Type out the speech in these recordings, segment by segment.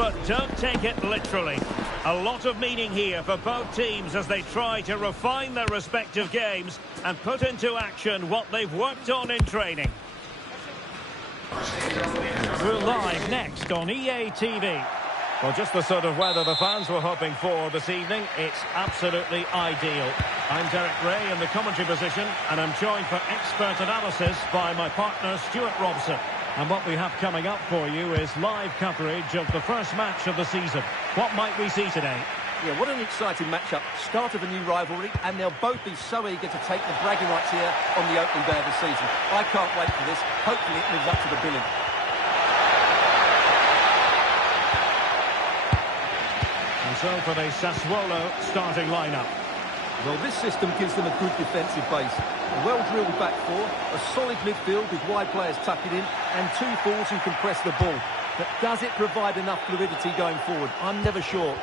but don't take it literally. A lot of meaning here for both teams as they try to refine their respective games and put into action what they've worked on in training. We're live next on EA TV. Well, just the sort of weather the fans were hoping for this evening. It's absolutely ideal. I'm Derek Ray in the commentary position, and I'm joined for expert analysis by my partner Stuart Robson. And what we have coming up for you is live coverage of the first match of the season. What might we see today? Yeah, what an exciting matchup. Start of a new rivalry, and they'll both be so eager to take the bragging rights here on the opening day of the season. I can't wait for this. Hopefully it lives up to the billing. And so for the Sassuolo starting lineup. Well, this system gives them a good defensive base. A well-drilled back four, a solid midfield with wide players tucking in, and two forwards who can press the ball. But does it provide enough fluidity going forward? I'm never sure.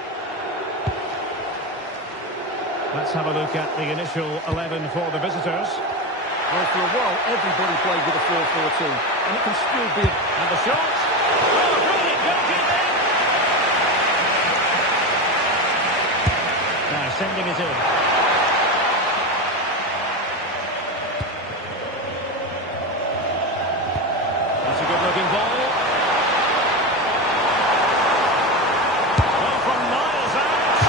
Let's have a look at the initial 11 for the visitors. Well, for a while, everybody played with a 4-4-2, and it can still be... And the shot! Oh, brilliant goalkeeping! Now sending it in. That's a good-looking ball. Oh, from miles out.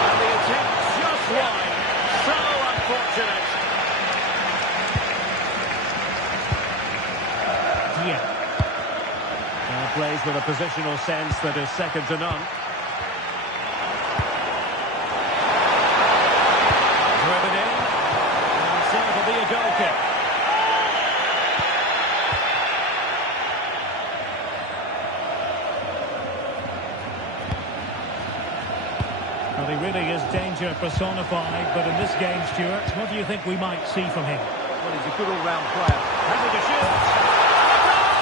And the attempt just wide. So unfortunate. Yeah. Now plays with a positional sense that is second to none. Driven in. And so it'll be a goal kick. Well, he really is danger personified, but in this game, Stuart, what do you think we might see from him? Well, he's a good all-round player. Having to shoot. A goal!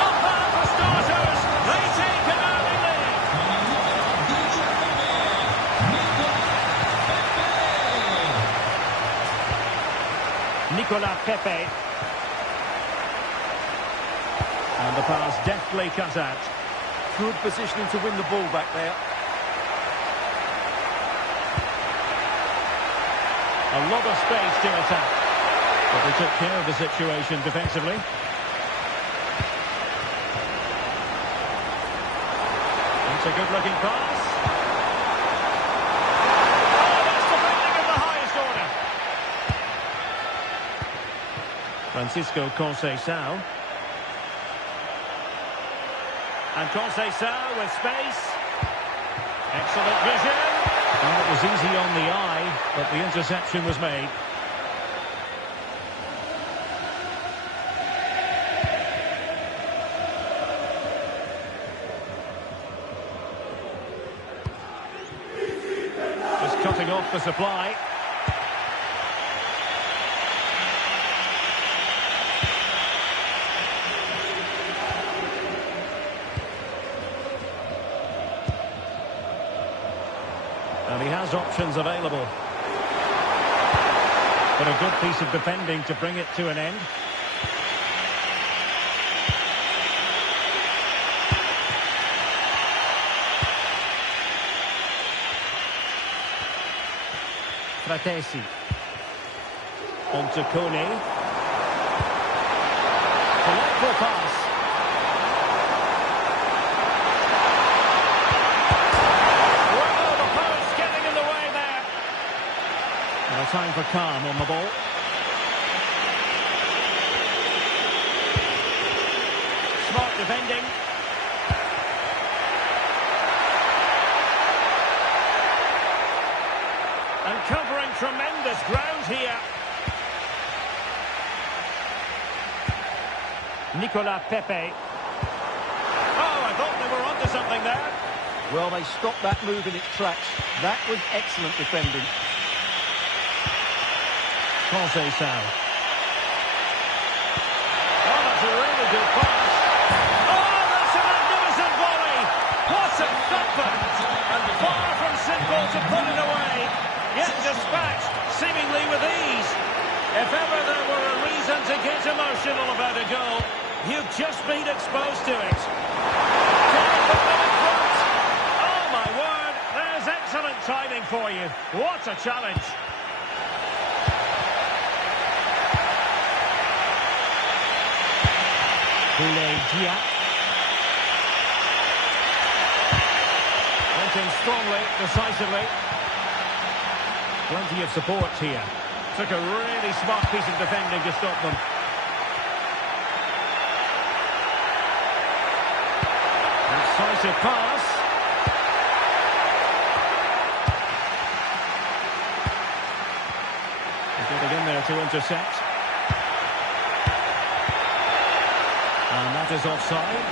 Not bad for starters. They take an early lead. Nicolas Pepe. And the pass deftly cut out. Good positioning to win the ball back there. A lot of space to attack. But they took care of the situation defensively. It's a good-looking pass. Oh, that's defending of the highest order. Francisco Conceição. And Conceição with space. Excellent vision. Well, it was easy on the eye, but the interception was made. Just cutting off the supply. And he has options available. But a good piece of defending to bring it to an end. Fratesi. On to Kone. Delightful pass. Time for calm on the ball. Smart defending. And covering tremendous ground here. Nicolas Pepe. Oh, I thought they were onto something there. Well, they stopped that move in its tracks. That was excellent defending. Conceição. Oh, that's a really good pass. Oh, that's a magnificent volley. What a thumper. And far from simple to put it away. Yet dispatched, seemingly with ease. If ever there were a reason to get emotional about a goal, you've just been exposed to it. Can he put them in front? What a challenge. Went in strongly, decisively. Plenty of support here. Took a really smart piece of defending to stop them. Decisive pass. He's getting in there to intercept. And that is offside.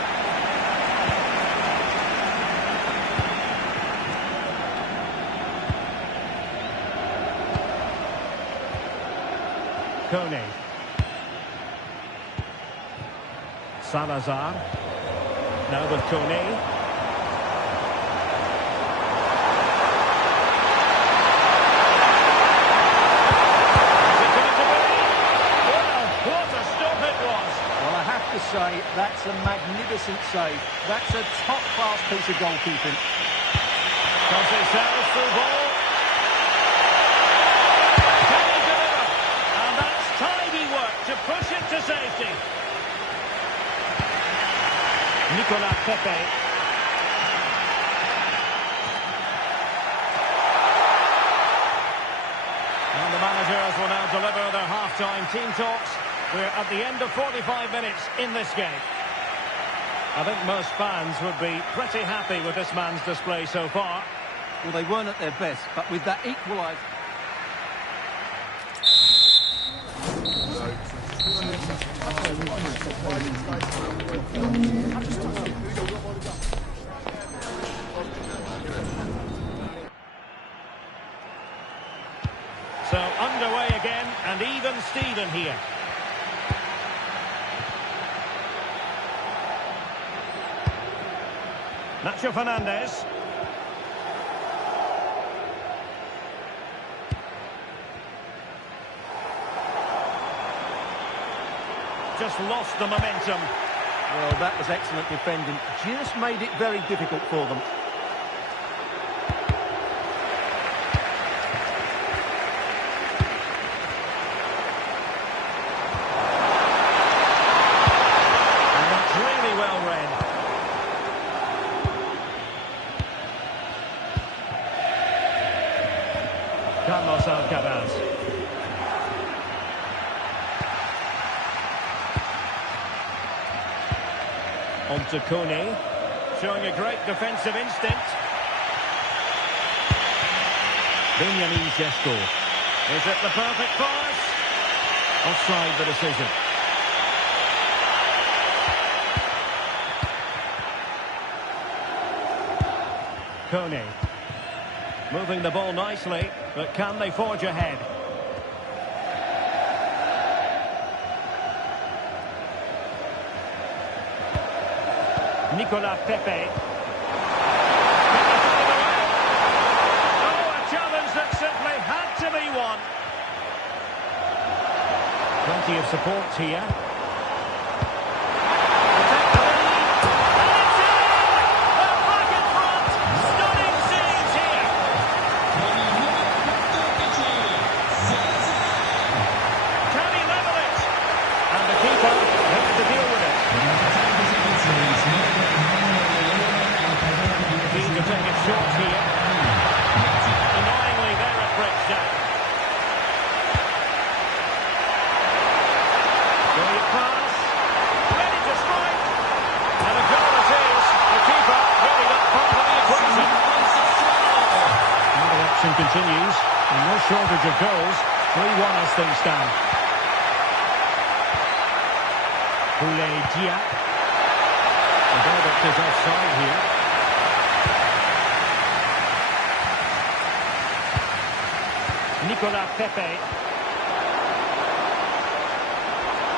Kone. Salazar. Now with Kone. To say that's a magnificent save. That's a top-class piece of goalkeeping. Conceição through ball. Can he deliver? And that's tidy work to push it to safety. Nicolas Pepe. And the managers will now deliver their half-time team talks. We're at the end of 45 minutes in this game. I think most fans would be pretty happy with this man's display so far. Well, they weren't at their best, but with that equaliser... So underway again, and even Steven here. Nacho Fernandez. Just lost the momentum. Well, that was excellent defending. Just made it very difficult for them. And that's really well read. Carlos Alcaraz. On to Kone, showing a great defensive instinct. Benjamin Sesko. Is it the perfect pass? Offside the decision. Kone. Moving the ball nicely, but can they forge ahead? Nicolas Pepe. Oh, a challenge that simply had to be won. Plenty of support here. Short here. Annoyingly, they're at breakdown. Brilliant pass. Ready to strike. And a goal it is. The keeper really not part of the equation. Now the action continues. And no shortage of goals. 3-1 as things stand. The verdict is offside here. Nicolas Pepe.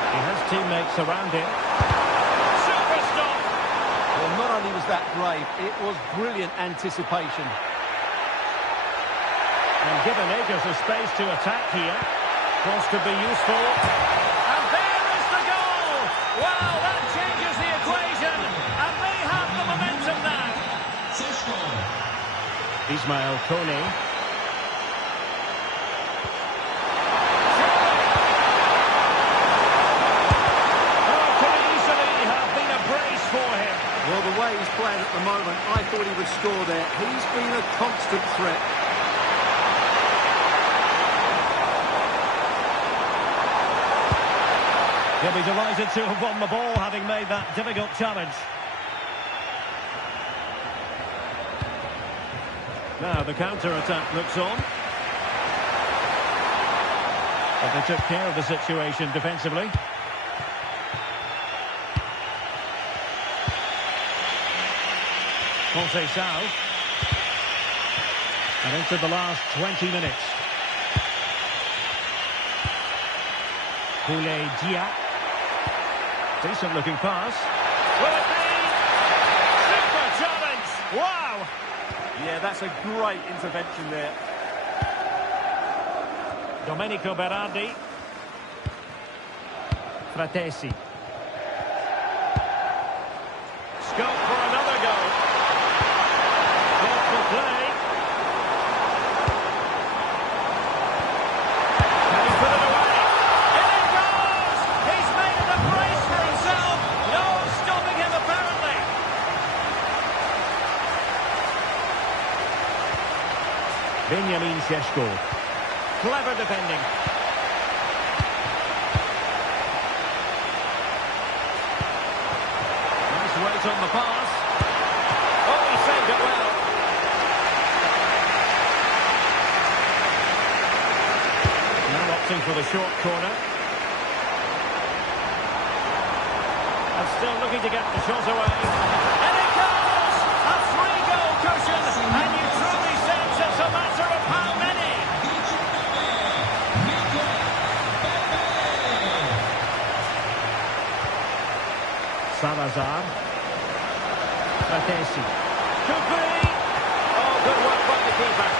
He has teammates around him. Super stop! Well, not only was that brave, it was brilliant anticipation. And given acres of space to attack here, cross could be useful. And there is the goal! Wow, that changes the equation, and they have the momentum now. Ismail Kone. at the moment. I thought he would score there. He's been a constant threat. He'll be delighted to have won the ball, having made that difficult challenge. Now the counter-attack looks on. But they took care of the situation defensively. Jose Sal. And into the last 20 minutes. Boulay Dia. Decent looking pass. Will it be? Super challenge! Wow! Yeah, that's a great intervention there. Domenico Berardi. Fratesi. Scope for another goal. Thoughtful play. Can he put it away? In it goes! He's made it a brace for himself. No stopping him apparently. Benjamin Šeško. Clever defending. Nice weight on the pass. Oh, he saved it well. Now opting for the short corner. And still looking to get the shot away. And it goes! A 3-goal cushion. And you truly sense it's a matter of how many. Salazar. Fratesi. Could be. Oh, good work by the keeper.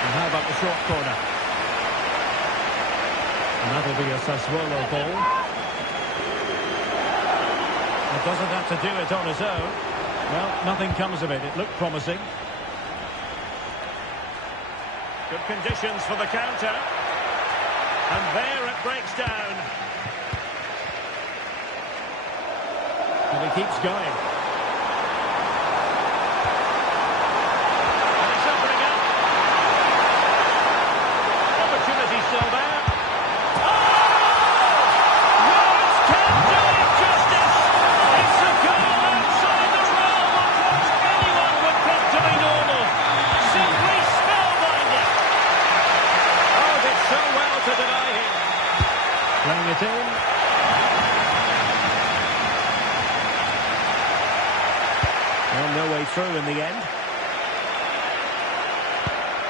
And how about the short corner? And that'll be a Sassuolo ball. It doesn't have to do it on his own. Well, nothing comes of it. It looked promising. Good conditions for the counter. And there it breaks down. And he keeps going. And it's opening up. Opportunity still there. Oh! Words can't do it justice. It's a goal outside the realm of what anyone would think to be normal. Simply spellbinding. Oh, did so well to deny him. Playing it in. Well, no way through in the end.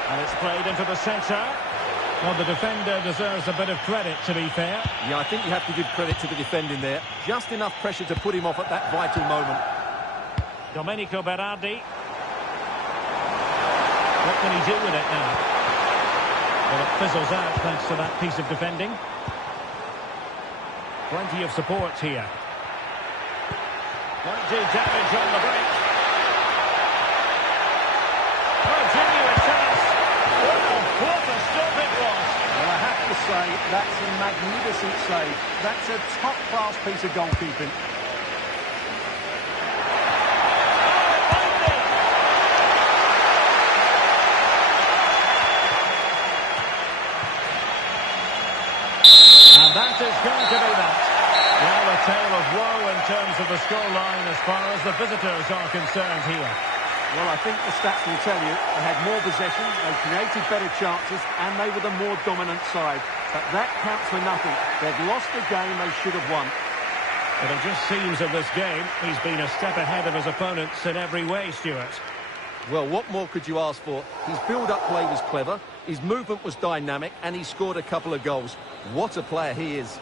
And it's played into the centre. Well, the defender deserves a bit of credit, to be fair. Yeah, I think you have to give credit to the defending there. Just enough pressure to put him off at that vital moment. Domenico Berardi. What can he do with it now? Well, it fizzles out thanks to that piece of defending. Plenty of support here. Won't do damage on the break. Oh, genuine chance. Oh, what a stop it was. Well, I have to say, that's a magnificent save. That's a top-class piece of goalkeeping. And that is going to be that. Well, a tale of woe in terms of the scoreline as far as the visitors are concerned here. Well, I think the stats will tell you they had more possession, they created better chances, and they were the more dominant side. But that counts for nothing. They've lost the game they should have won. But it just seems in this game he's been a step ahead of his opponents in every way, Stuart. Well, what more could you ask for? His build-up play was clever, his movement was dynamic, and he scored a couple of goals. What a player he is.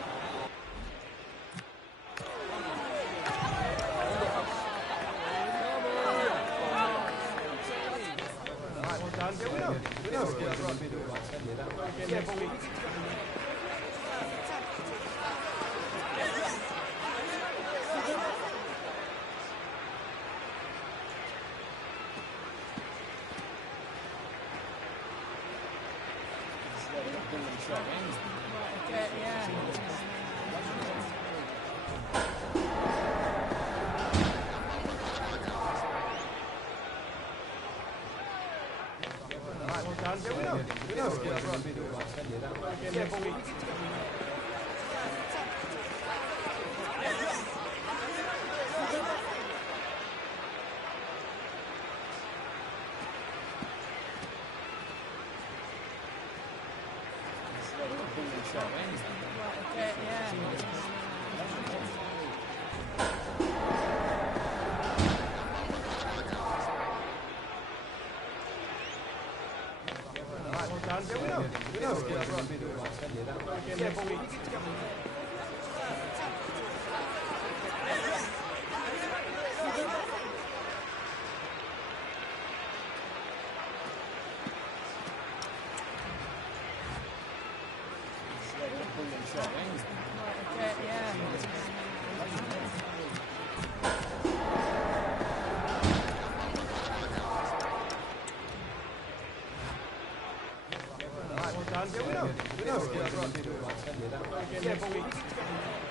Yeah, but we